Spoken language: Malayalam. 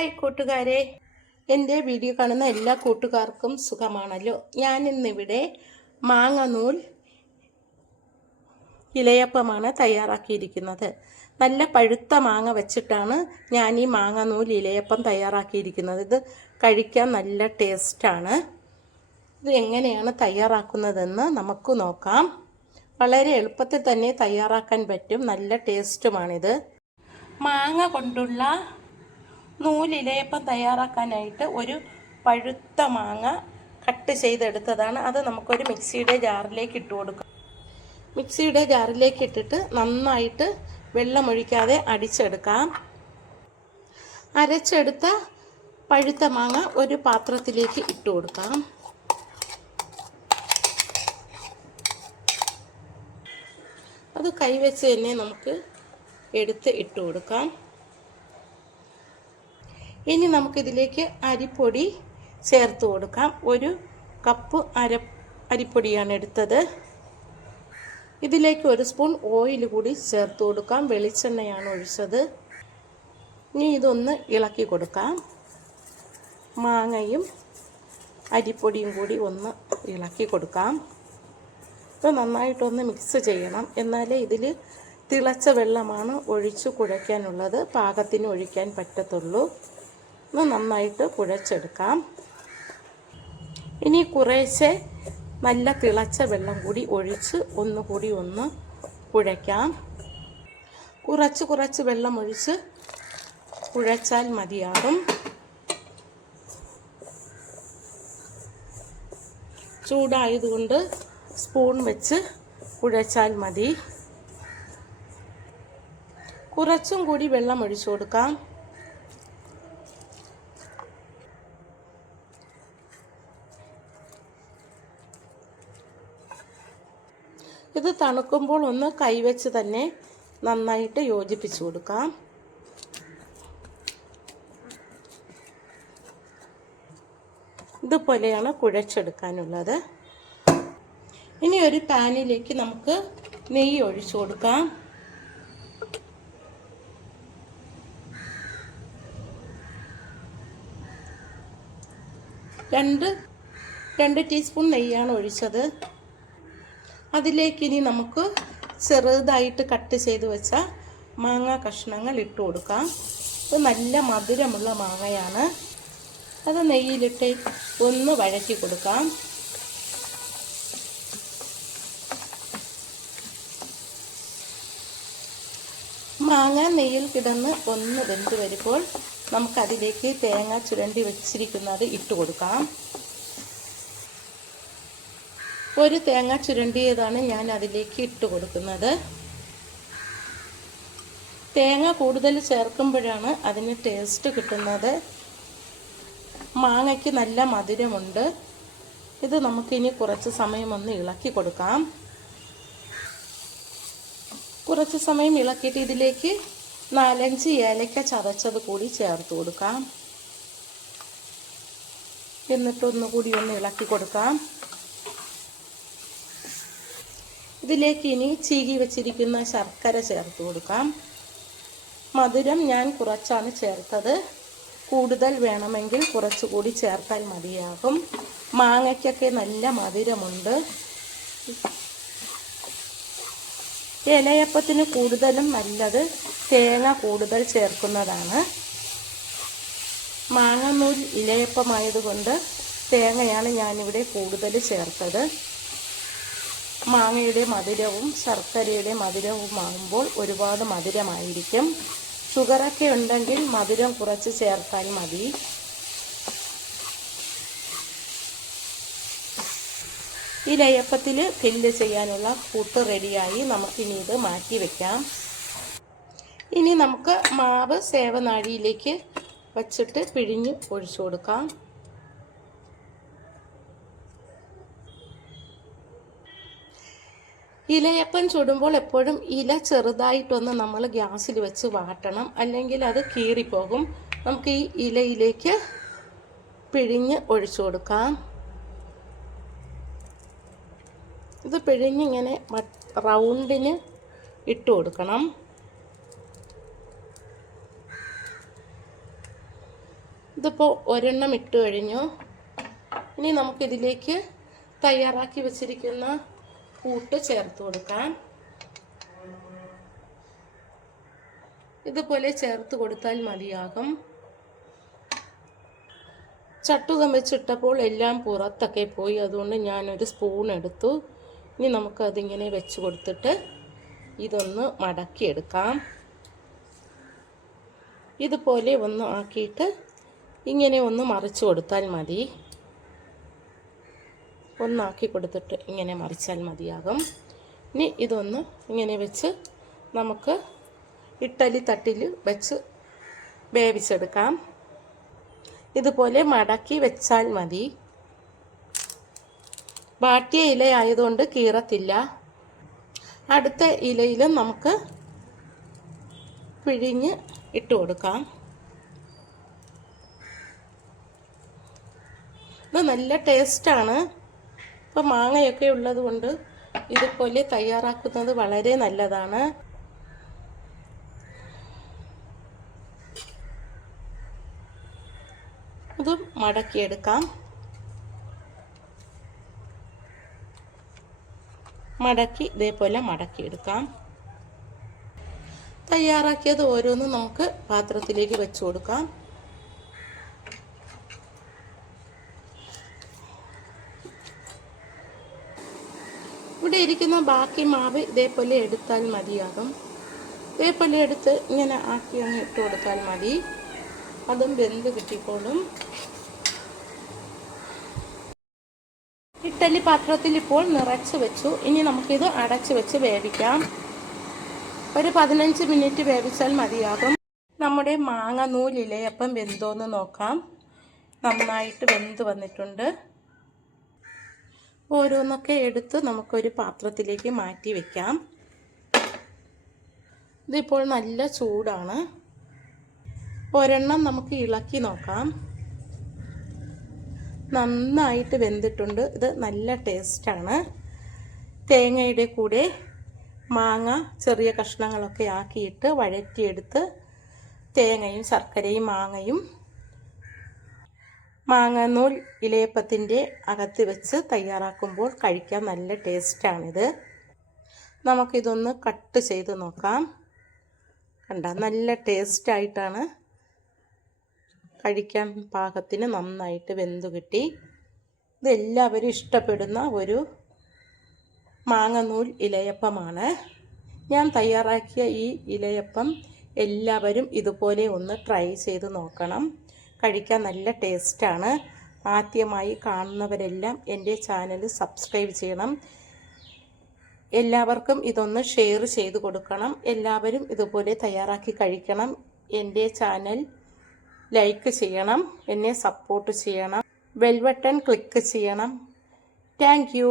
ഹായ് കൂട്ടുകാരെ, എൻ്റെ വീഡിയോ കാണുന്ന എല്ലാ കൂട്ടുകാർക്കും സുഖമാണല്ലോ. ഞാനിന്നിവിടെ മാങ്ങനൂൽ ഇലയപ്പമാണ് തയ്യാറാക്കിയിരിക്കുന്നത്. നല്ല പഴുത്ത മാങ്ങ വെച്ചിട്ടാണ് ഞാൻ ഈ മാങ്ങനൂൽ ഇലയപ്പം തയ്യാറാക്കിയിരിക്കുന്നത്. ഇത് കഴിക്കാൻ നല്ല ടേസ്റ്റാണ്. ഇത് എങ്ങനെയാണ് തയ്യാറാക്കുന്നതെന്ന് നമുക്ക് നോക്കാം. വളരെ എളുപ്പത്തിൽ തന്നെ തയ്യാറാക്കാൻ പറ്റും. നല്ല ടേസ്റ്റുമാണിത്. മാങ്ങ കൊണ്ടുള്ള നൂലിലയപ്പം തയ്യാറാക്കാനായിട്ട് ഒരു പഴുത്ത മാങ്ങ കട്ട് ചെയ്തെടുത്തതാണ്. അത് നമുക്കൊരു മിക്സിയുടെ ജാറിലേക്ക് ഇട്ട് കൊടുക്കാം. മിക്സിയുടെ ജാറിലേക്ക് ഇട്ടിട്ട് നന്നായിട്ട് വെള്ളമൊഴിക്കാതെ അടിച്ചെടുക്കാം. അരച്ചെടുത്ത പഴുത്ത മാങ്ങ ഒരു പാത്രത്തിലേക്ക് ഇട്ട് കൊടുക്കാം. അത് കൈവച്ച് തന്നെ നമുക്ക് എടുത്ത് ഇട്ട് കൊടുക്കാം. ഇനി നമുക്കിതിലേക്ക് അരിപ്പൊടി ചേർത്ത് കൊടുക്കാം. ഒരു കപ്പ് അരിപ്പൊടിയാണ് എടുത്തത്. ഇതിലേക്ക് ഒരു സ്പൂൺ ഓയിൽ കൂടി ചേർത്ത് കൊടുക്കാം. വെളിച്ചെണ്ണയാണ് ഒഴിച്ചത്. ഇനി ഇതൊന്ന് ഇളക്കി കൊടുക്കാം. മാങ്ങയും അരിപ്പൊടിയും കൂടി ഒന്ന് ഇളക്കി കൊടുക്കാം. ഇപ്പോൾ നന്നായിട്ടൊന്ന് മിക്സ് ചെയ്യണം. എന്നാലേ ഇതിൽ തിളച്ച വെള്ളമാണ് ഒഴിച്ച് കുഴയ്ക്കാനുള്ളത്. പാകത്തിന് ഒഴിക്കാൻ പറ്റത്തുള്ളൂ. ഒന്ന് നന്നായിട്ട് കുഴച്ചെടുക്കാം. ഇനി കുറേശ്ശെ നല്ല തിളച്ച വെള്ളം കൂടി ഒഴിച്ച് ഒന്നുകൂടി ഒന്ന് കുഴയ്ക്കാം. കുറച്ച് വെള്ളം ഒഴിച്ച് കുഴച്ചാൽ മതിയാകും. ചൂടായതുകൊണ്ട് സ്പൂൺ വെച്ച് കുഴച്ചാൽ മതി. കുറച്ചും കൂടി വെള്ളം ഒഴിച്ചു കൊടുക്കാം. ഇത് തണുക്കുമ്പോൾ ഒന്ന് കൈവച്ച് തന്നെ നന്നായിട്ട് യോജിപ്പിച്ചു കൊടുക്കാം. ഇതുപോലെയാണ് കുഴച്ചെടുക്കാനുള്ളത്. ഇനി ഒരു പാനിലേക്ക് നമുക്ക് നെയ്യ് ഒഴിച്ചു കൊടുക്കാം. രണ്ട് ടീസ്പൂൺ നെയ്യാണ് ഒഴിച്ചത്. അതിലേക്ക് ഇനി നമുക്ക് ചെറുതായിട്ട് കട്ട് ചെയ്ത് വെച്ച മാങ്ങ കഷ്ണങ്ങൾ ഇട്ട് കൊടുക്കാം. ഇത് നല്ല മധുരമുള്ള മാങ്ങയാണ്. അത് നെയ്യിലിട്ട് ഒന്ന് വഴറ്റി കൊടുക്കാം. മാങ്ങ നെയ്യിൽ കിടന്ന് ഒന്ന് വെന്ത് വരുമ്പോൾ നമുക്കതിലേക്ക് തേങ്ങ ചുരണ്ടി വെച്ചിരിക്കുന്നത് ഇട്ട് കൊടുക്കാം. ഒരു തേങ്ങ ചുരണ്ടിയതാണ് ഞാൻ അതിലേക്ക് ഇട്ട് കൊടുക്കുന്നത്. തേങ്ങ കൂടുതൽ ചേർക്കുമ്പോഴാണ് അതിന് ടേസ്റ്റ് കിട്ടുന്നത്. മാങ്ങയ്ക്ക് നല്ല മധുരമുണ്ട്. ഇത് നമുക്കിനി കുറച്ച് സമയം ഒന്ന് ഇളക്കി കൊടുക്കാം. കുറച്ച് സമയം ഇളക്കിയിട്ട് ഇതിലേക്ക് 4-5 ഏലക്ക ചതച്ചത് കൂടി ചേർത്ത് കൊടുക്കാം. എന്നിട്ടൊന്നുകൂടി ഒന്ന് ഇളക്കി കൊടുക്കാം. ഇതിലേക്ക് ഇനി ചീകി വെച്ചിരിക്കുന്ന ശർക്കര ചേർത്ത് കൊടുക്കാം. മധുരം ഞാൻ കുറച്ചാണ് ചേർത്തത്. കൂടുതൽ വേണമെങ്കിൽ കുറച്ചുകൂടി ചേർത്താൽ മതിയാകും. മാങ്ങയ്ക്കൊക്കെ നല്ല മധുരമുണ്ട്. ഇലയപ്പത്തിന് കൂടുതലും നല്ലത് തേങ്ങ കൂടുതൽ ചേർക്കുന്നതാണ്. മാങ്ങനൂൽ ഇലയപ്പമായതുകൊണ്ട് തേങ്ങയാണ് ഞാനിവിടെ കൂടുതൽ ചേർത്തത്. മാങ്ങയുടെ മധുരവും ശർക്കരയുടെ മധുരവുമാകുമ്പോൾ ഒരുപാട് മധുരമായിരിക്കും. ഷുഗറൊക്കെ ഉണ്ടെങ്കിൽ മധുരം കുറച്ച് ചേർത്താൽ മതി. ഈ ഇലയപ്പത്തിൽ ഫില്ല് ചെയ്യാനുള്ള കൂട്ട് റെഡിയായി. നമുക്കിനി ഇത് മാറ്റി വയ്ക്കാം. ഇനി നമുക്ക് മാവ് സേവനാഴിയിലേക്ക് വച്ചിട്ട് പിഴിഞ്ഞ് ഒഴിച്ചു കൊടുക്കാം. ഇലയപ്പം ചുടുമ്പോൾ എപ്പോഴും ഇല ചെറുതായിട്ടൊന്ന് നമ്മൾ ഗ്യാസിൽ വെച്ച് വാട്ടണം, അല്ലെങ്കിൽ അത് കീറിപ്പോകും. നമുക്ക് ഈ ഇലയിലേക്ക് പിഴിഞ്ഞ് ഒഴിച്ചു കൊടുക്കാം. ഇത് പിഴിഞ്ഞിങ്ങനെ റൗണ്ടിന് ഇട്ട് കൊടുക്കണം. ഇതിപ്പോൾ ഒരെണ്ണം ഇട്ട് കഴിഞ്ഞു. ഇനി നമുക്കിതിലേക്ക് തയ്യാറാക്കി വെച്ചിരിക്കുന്ന കൂട്ട് ചേർത്ത് കൊടുക്കാം. ഇതുപോലെ ചേർത്ത് കൊടുത്താൽ മതിയാകും. ചട്ടുകം വെച്ചിട്ടപ്പോൾ എല്ലാം പുറത്തൊക്കെ പോയി, അതുകൊണ്ട് ഞാനൊരു സ്പൂൺ എടുത്തു. ഇനി നമുക്കതിങ്ങനെ വെച്ച് കൊടുത്തിട്ട് ഇതൊന്ന് മടക്കിയെടുക്കാം. ഇതുപോലെ ഒന്ന് ആക്കിയിട്ട് ഇങ്ങനെ ഒന്ന് മറിച്ച് കൊടുത്താൽ മതി. ഒന്നാക്കി കൊടുത്തിട്ട് ഇങ്ങനെ മറിച്ചാൽ മതിയാകും. ഇനി ഇതൊന്ന് ഇങ്ങനെ വെച്ച് നമുക്ക് ഇഡ്ഡലി തട്ടിൽ വെച്ച് വേവിച്ചെടുക്കാം. ഇതുപോലെ മടക്കി വെച്ചാൽ മതി. വാട്ടിയ ഇല ആയതുകൊണ്ട് കീറത്തില്ല. അടുത്ത ഇലയിലും നമുക്ക് പിഴിഞ്ഞ് ഇട്ട് കൊടുക്കാം. ഇത് നല്ല ടേസ്റ്റാണ്. ഇപ്പം മാങ്ങയൊക്കെ ഉള്ളത് കൊണ്ട് ഇതുപോലെ തയ്യാറാക്കുന്നത് വളരെ നല്ലതാണ്. ഇത് മടക്കിയെടുക്കാം. മടക്കി ഇതേപോലെ മടക്കിയെടുക്കാം. തയ്യാറാക്കിയത് ഓരോന്നും നമുക്ക് പാത്രത്തിലേക്ക് വെച്ച് കൊടുക്കാം. ഇവിടെ ഇരിക്കുന്ന ബാക്കി മാവ് ഇതേപോലെ എടുത്താൽ മതിയാകും. ഇതേപോലെ എടുത്ത് ഇങ്ങനെ ആക്കി അങ്ങ് ഇട്ട് കൊടുത്താൽ മതി. അതും വെന്ത് കിട്ടിക്കോളും. ഇഡ്ഡലി പാത്രത്തിൽ ഇപ്പോൾ നിറച്ച് വെച്ചു. ഇനി നമുക്കിത് അടച്ച് വെച്ച് വേവിക്കാം. ഒരു 15 മിനിറ്റ് വേവിച്ചാൽ മതിയാകും. നമ്മുടെ മാങ്ങ നൂലിലയപ്പം വെന്തോന്ന് നോക്കാം. നന്നായിട്ട് വെന്ത് വന്നിട്ടുണ്ട്. ഓരോന്നൊക്കെ എടുത്ത് നമുക്കൊരു പാത്രത്തിലേക്ക് മാറ്റി വെക്കാം. ഇതിപ്പോൾ നല്ല ചൂടാണ്. ഒരെണ്ണം നമുക്ക് ഇളക്കി നോക്കാം. നന്നായിട്ട് വെന്തിട്ടുണ്ട്. ഇത് നല്ല ടേസ്റ്റാണ്. തേങ്ങയുടെ കൂടെ മാങ്ങ ചെറിയ കഷ്ണങ്ങളൊക്കെ ആക്കിയിട്ട് വഴറ്റിയെടുത്ത് തേങ്ങയും ശർക്കരയും മാങ്ങയും മാങ്ങാനൂൽ ഇലയപ്പത്തിൻ്റെ അകത്ത് വെച്ച് തയ്യാറാക്കുമ്പോൾ കഴിക്കാൻ നല്ല ടേസ്റ്റാണിത്. നമുക്കിതൊന്ന് കട്ട് ചെയ്ത് നോക്കാം. കണ്ട നല്ല ടേസ്റ്റായിട്ടാണ്. കഴിക്കാൻ പാകത്തിന് നന്നായിട്ട് വെന്തു കിട്ടി. ഇതെല്ലാവരും ഇഷ്ടപ്പെടുന്ന ഒരു മാങ്ങനൂൽ ഇലയപ്പമാണ്. ഞാൻ തയ്യാറാക്കിയ ഈ ഇലയപ്പം എല്ലാവരും ഇതുപോലെ ഒന്ന് ട്രൈ ചെയ്ത് നോക്കണം. കഴിക്കാൻ നല്ല ടേസ്റ്റാണ്. ആദ്യമായി കാണുന്നവരെല്ലാം എൻ്റെ ചാനൽ സബ്സ്ക്രൈബ് ചെയ്യണം. എല്ലാവർക്കും ഇതൊന്ന് ഷെയർ ചെയ്ത് കൊടുക്കണം. എല്ലാവരും ഇതുപോലെ തയ്യാറാക്കി കഴിക്കണം. എൻ്റെ ചാനൽ ലൈക്ക് ചെയ്യണം. എന്നെ സപ്പോർട്ട് ചെയ്യണം. ബെൽ ബട്ടൺ ക്ലിക്ക് ചെയ്യണം. Thank you.